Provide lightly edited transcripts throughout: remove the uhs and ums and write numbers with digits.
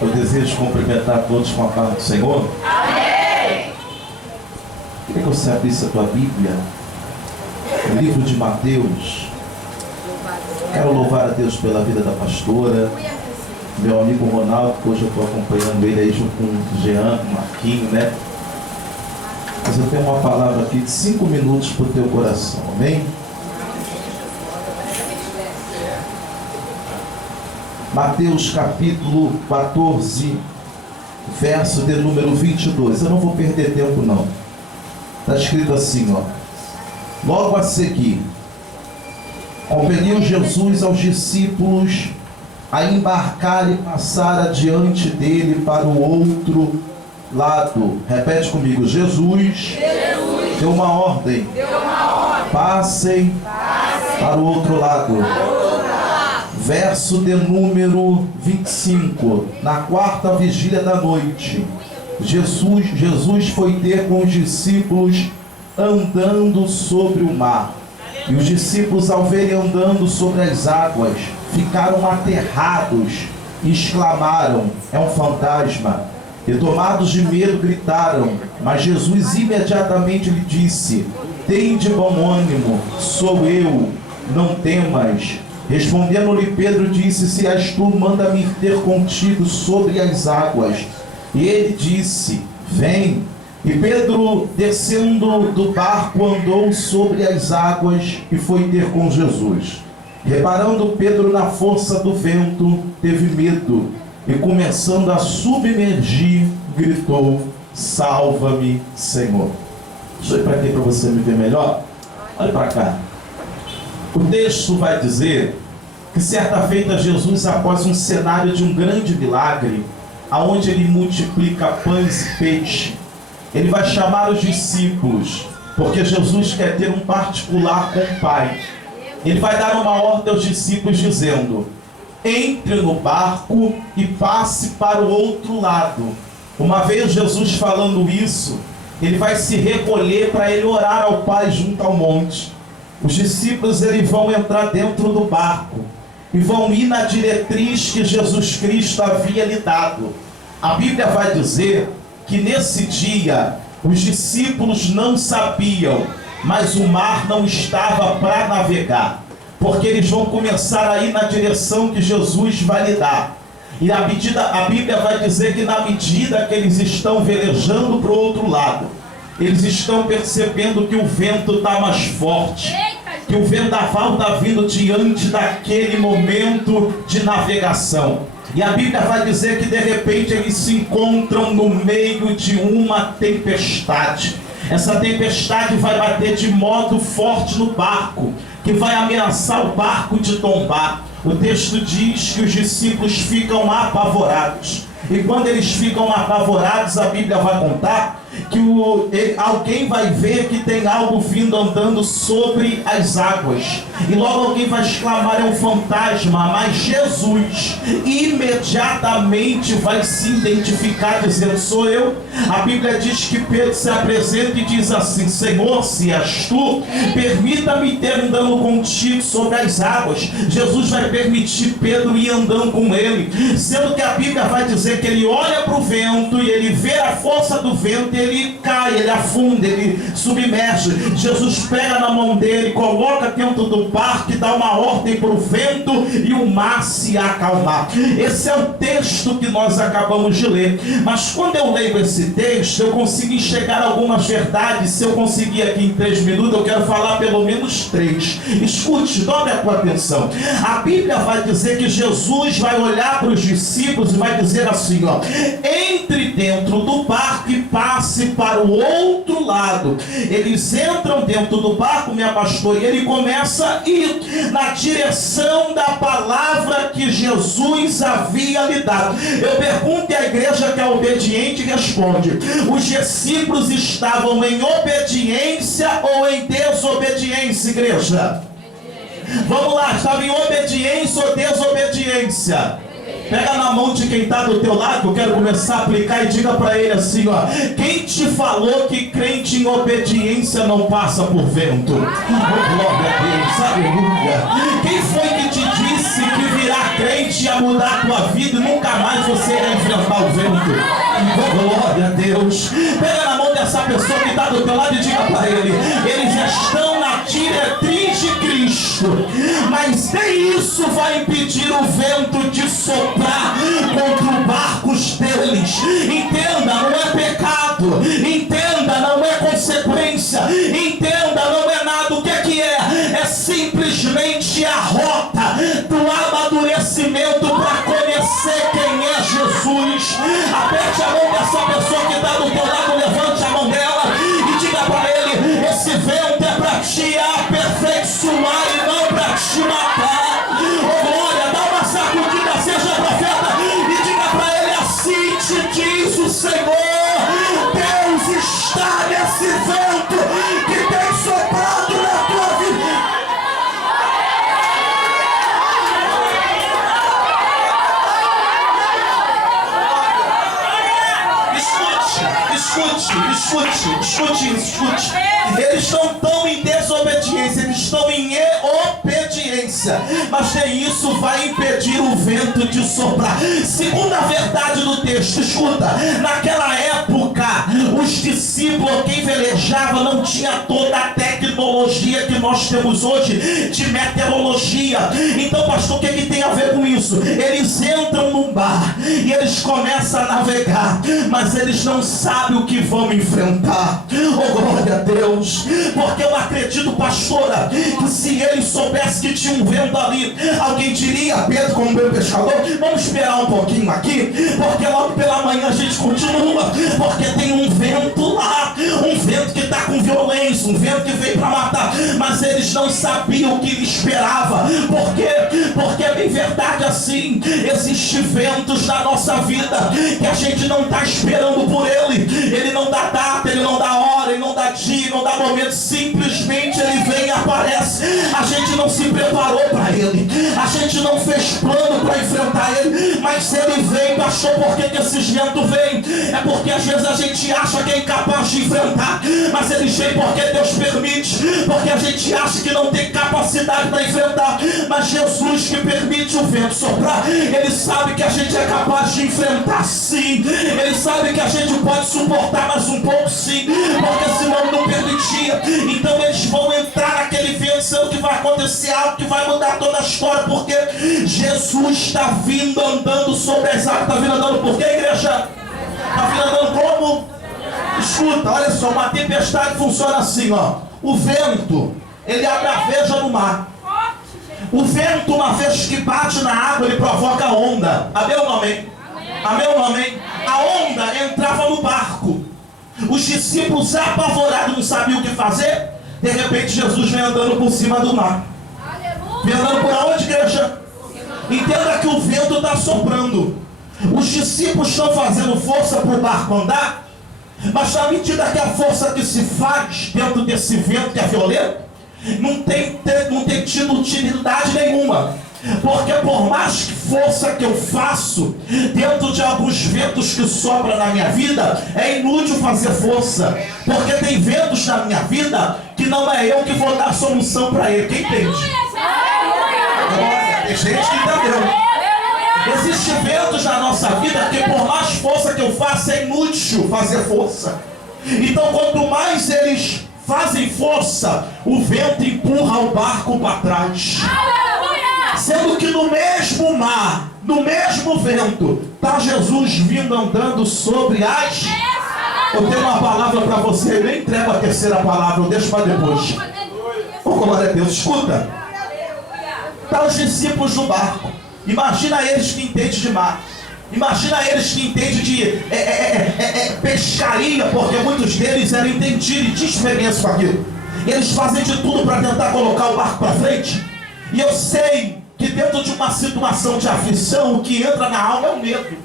Eu desejo cumprimentar todos com a paz do Senhor. Amém! Queria que você abrisse a tua Bíblia, no livro de Mateus. Quero louvar a Deus pela vida da pastora, meu amigo Ronaldo, que hoje eu estou acompanhando ele aí junto com o Jean, com o Marquinho, né? Mas eu tenho uma palavra aqui de 5 minutos para o teu coração, amém? Mateus capítulo 14, verso de número 22. Eu não vou perder tempo não. Está escrito assim, ó. Logo a seguir, compeliu Jesus aos discípulos a embarcar e passar adiante dele para o outro lado. Repete comigo. Jesus deu uma ordem. Passem para o outro lado. Verso de número 25. Na quarta vigília da noite, Jesus foi ter com os discípulos andando sobre o mar. E os discípulos, ao verem andando sobre as águas, ficaram aterrados e exclamaram: é um fantasma. E tomados de medo gritaram. Mas Jesus imediatamente lhe disse: tende bom ânimo, sou eu, não temas. Respondendo-lhe Pedro disse: se és tu, manda-me ir ter contigo sobre as águas. E ele disse: vem. E Pedro, descendo do barco, andou sobre as águas e foi ter com Jesus. Reparando Pedro na força do vento, teve medo e, começando a submergir, gritou: salva-me, Senhor. Deixa eu ir para aqui para você me ver melhor. Olha para cá. O texto vai dizer que certa feita Jesus, após um cenário de um grande milagre, aonde ele multiplica pães e peixe, ele vai chamar os discípulos, porque Jesus quer ter um particular com o Pai. Ele vai dar uma ordem aos discípulos dizendo: entre no barco e passe para o outro lado. Uma vez Jesus falando isso, ele vai se recolher para ele orar ao Pai junto ao monte. Os discípulos eles vão entrar dentro do barco e vão ir na diretriz que Jesus Cristo havia lhe dado. A Bíblia vai dizer que nesse dia os discípulos não sabiam, mas o mar não estava para navegar, porque eles vão começar a ir na direção que Jesus vai lhe dar. E a Bíblia vai dizer que na medida que eles estão velejando para o outro lado, eles estão percebendo que o vento está mais forte, que o vendaval está vindo diante daquele momento de navegação. E a Bíblia vai dizer que de repente eles se encontram no meio de uma tempestade. Essa tempestade vai bater de modo forte no barco, que vai ameaçar o barco de tombar. O texto diz que os discípulos ficam apavorados. E quando eles ficam apavorados, a Bíblia vai contar que alguém vai ver que tem algo vindo andando sobre as águas. E logo alguém vai exclamar: é um fantasma. Mas Jesus imediatamente vai se identificar dizendo: sou eu. A Bíblia diz que Pedro se apresenta e diz assim: Senhor, se és tu, permita-me ter andando contigo sobre as águas. Jesus vai permitir Pedro ir andando com ele, sendo que a Bíblia vai dizer que ele olha para o vento e ele vê a força do vento e ele cai, ele afunda, ele submerge. Jesus pega na mão dele, coloca dentro do barco e dá uma ordem para o vento e o mar se acalmar. Esse é o texto que nós acabamos de ler. Mas quando eu leio esse texto, eu consigo enxergar algumas verdades. Se eu conseguir aqui em 3 minutos, eu quero falar pelo menos 3. Escute, dobre a tua atenção. A Bíblia vai dizer que Jesus vai olhar para os discípulos e vai dizer assim, ó: entre dentro do barco e passe para o outro lado. Eles entram dentro do barco, minha pastora, e ele começa a ir na direção da palavra que Jesus havia lhe dado. Eu pergunto e a igreja que é obediente responde: os discípulos estavam em obediência ou em desobediência, igreja? Vamos lá, estavam em obediência ou desobediência? Pega na mão de quem está do teu lado, eu quero começar a aplicar e diga para ele assim, ó: quem te falou que crente em obediência não passa por vento? Oh, glória a Deus, aleluia. Quem foi que te disse pensasse que virar crente ia mudar a tua vida e nunca mais você ia enfrentar o vento. Glória a Deus. Pega na mão dessa pessoa que está do teu lado e diga para ele: eles estão na diretriz de Cristo, mas nem isso vai impedir o vento de soprar contra os barcos deles. Entenda, não é pecado. Entenda, não é consequência. Entenda, não é nada. O que é? É simplesmente a rota do amadurecimento para conhecer quem é Jesus. Aperte a mão dessa pessoa que está do teu lado, levante a mão dela e diga para ele: esse vento é para te aperfeiçoar e não para te matar. Oh glória, dá uma sacudida, seja profeta, e diga para ele: assim te diz o Senhor, Deus está nesse vento que tem soprado na tua vida. Escute. Eles estão tão em desobediência, eles estão em obediência, mas nem isso vai impedir o vento de soprar. Segunda verdade do texto, escuta: naquela época, os discípulos, quem velejava, não tinha toda a tecnologia que nós temos hoje de meteorologia. Então, pastor, o que tem a ver com isso? Eles entram num bar e eles começam a navegar, mas eles não sabem o que vão enfrentar. Oh glória a Deus. Porque eu acredito, pastora, que se eles soubessem que tinha um vento ali, alguém diria: Pedro, como meu pescador, vamos esperar um pouquinho aqui, porque logo pela manhã a gente continua, porque tem um vento lá, um vento que está com violência, um vento que veio para matar. Mas eles não sabiam o que lhe esperava. Por quê? Porque é bem verdade assim, existem ventos na nossa vida que a gente não está esperando por ele não dá data, ele não dá hora, ele não dá dia, não dá momento, simplesmente ele vem e aparece. A gente não se preparou para ele, a gente não fez plano para enfrentar ele, mas ele vem. Pastor, por que esses ventos vêm? É porque às vezes a gente acha que é incapaz de enfrentar, mas eles vêm porque Deus permite, porque a gente acha que não tem capacidade para enfrentar, mas Jesus que permite o vento soprar, ele sabe que a gente é capaz de enfrentar sim, ele sabe que a gente pode suportar mais um pouco sim, porque senão não permitia. Então eles vão entrar naquele vento, sendo que vai acontecer algo que vai mudar toda a história, porque Jesus está vindo andando sobre as águas. Está vindo andando por quê, igreja? Está vindo andando como? Escuta, olha só, uma tempestade funciona assim, ó. O vento, ele abraveja no mar. O vento, uma vez que bate na água, ele provoca onda. Amém ou não amém? Amém ou não amém? A onda entrava no barco. Os discípulos apavorados não sabiam o que fazer. De repente Jesus vem andando por cima do mar. Vem andando por onde, igreja? Entenda que o vento está soprando. Os discípulos estão fazendo força para o barco andar, mas à medida que a força que se faz dentro desse vento que é violento, não tem tido utilidade nenhuma. Porque por mais força que eu faço dentro de alguns ventos que sopram na minha vida, é inútil fazer força, porque tem ventos na minha vida que não é eu que vou dar solução para ele. Quem entende? Tem gente que entendeu. Existem ventos na nossa vida que por mais força que eu faça, é inútil fazer força. Então quanto mais eles fazem força, o vento empurra o barco para trás. Sendo que no mesmo mar, no mesmo vento, está Jesus vindo andando sobre as... Eu tenho uma palavra para você, eu nem entrego a terceira palavra, eu deixo para depois. Oh, glória a Deus, escuta. Está os discípulos no barco. Imagina eles que entendem de mar. Imagina eles que entendem de pescaria, porque muitos deles eram entendidos e tinham experiência com aquilo. Eles fazem de tudo para tentar colocar o barco para frente. E eu sei que dentro de uma situação de aflição, o que entra na alma é o medo.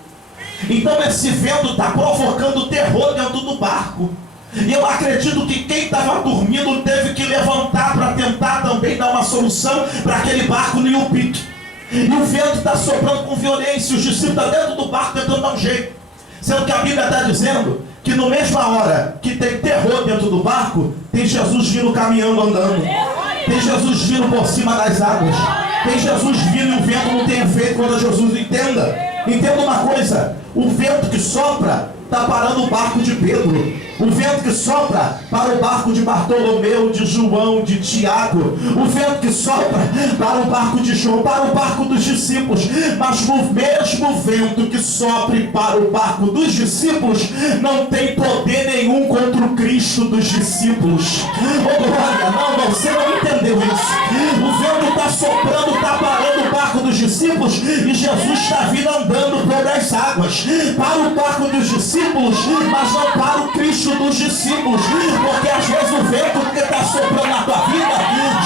Então esse vento está provocando terror dentro do barco. E eu acredito que quem estava dormindo teve que levantar para tentar também dar uma solução para aquele barco no pique. E o vento está soprando com violência, os discípulos estão dentro do barco tentando dar um jeito. Sendo que a Bíblia está dizendo que na mesma hora que tem terror dentro do barco, tem Jesus vindo caminhando, andando. Tem Jesus vindo por cima das águas. Tem Jesus vindo e o vento não tem efeito contra Jesus. Entenda uma coisa: o vento que sopra está parando o barco de Pedro. O vento que sopra para o barco de Bartolomeu, de João, de Tiago. O vento que sopra para o barco de João, para o barco dos discípulos. Mas o mesmo vento que sopre para o barco dos discípulos não tem poder nenhum contra o Cristo dos discípulos. Oh glória, não, você não entendeu isso. O vento está soprando, está parando o barco dos discípulos, e Jesus está vindo andando sobre as águas para o barco dos discípulos, mas não para o Cristo dos discípulos. Porque às vezes o vento que está soprando na tua vida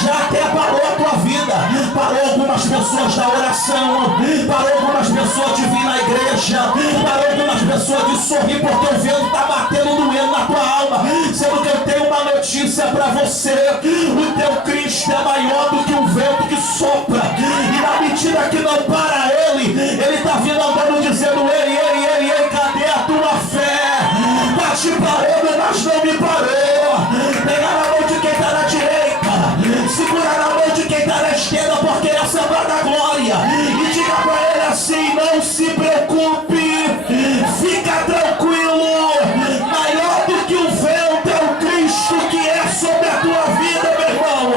já até parou a tua vida, parou algumas pessoas da oração, parou algumas pessoas de vir na igreja, parou algumas pessoas de sorrir, porque o vento está batendo, doendo na tua alma. Sendo que eu tenho uma notícia para você: o teu Cristo é maior do que o vento que sopra, e na medida que não para ele está vindo andando dizendo: ei, cadê a tua fé? Tá te parando, mas não me parou. Pega na mão de quem está na direita, segura na mão de quem está na esquerda, porque essa vai dar glória, e diga para ele assim: não se preocupe, fica tranquilo, maior do que o vento é o Cristo que é sobre a tua vida, meu irmão.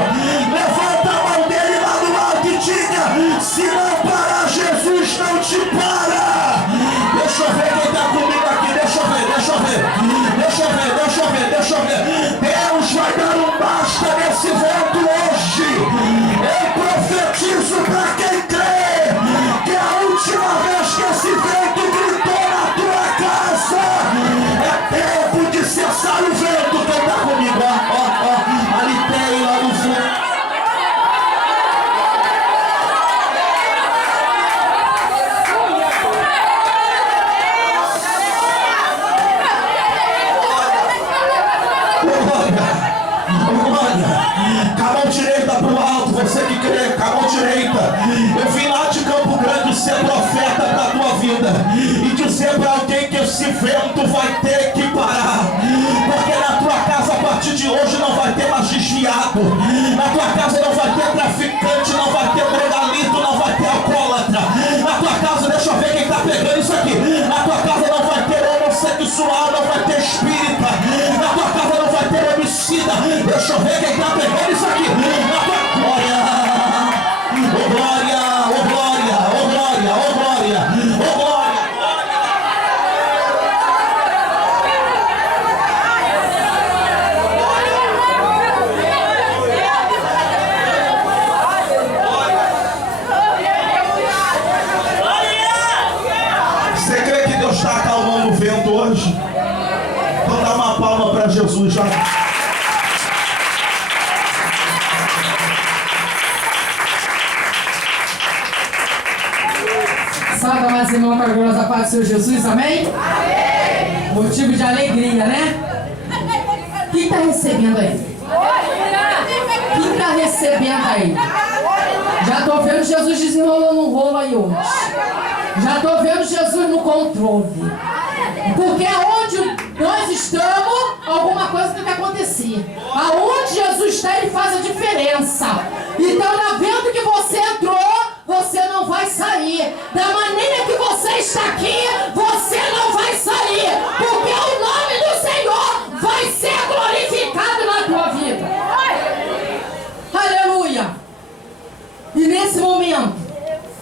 Levanta a mão dele lá no alto e diga: se não parar, Jesus não te para. Deixa eu ver quem está comigo aqui, deixa eu ver. Deus vai dar um basta nesse vento hoje. Eu profetizo para quem crê que a última vez que esse vento gritou na tua casa é tempo de cessar o vento. Quem está comigo? Ó, ali tem lá no fundo. Com a mão direita pro alto, você que crê, com a mão direita. Eu vim lá de Campo Grande ser profeta pra tua vida e dizer pra alguém que esse vento vai ter que parar, porque na tua casa a partir de hoje não vai ter mais desviado, na tua casa não vai ter traficante, não vai ter drogalito, não vai ter alcoólatra, na tua casa, deixa eu ver quem tá pegando isso aqui, na tua casa não vai ter homossexual, não vai ter espírita, na tua casa não vai ter homicida. Deixa eu ver quem tá pegando isso aqui. Na tua glória. Oh glória, oh glória, oh glória, oh glória, oh glória. Você crê que Deus está acalmando o vento hoje? Então dá uma palma para Jesus já. Salve mais irmão para a gloriosa paz do Senhor Jesus, amém? Amém! Motivo de alegria, né? Quem está recebendo aí? Quem está recebendo aí? Já estou vendo Jesus desenrolando um rolo aí hoje. Já estou vendo Jesus no controle. Porque aonde nós estamos, alguma coisa tem que acontecer. Aonde Jesus está, ele faz a diferença. Então, na vento que você entrou, você não vai sair.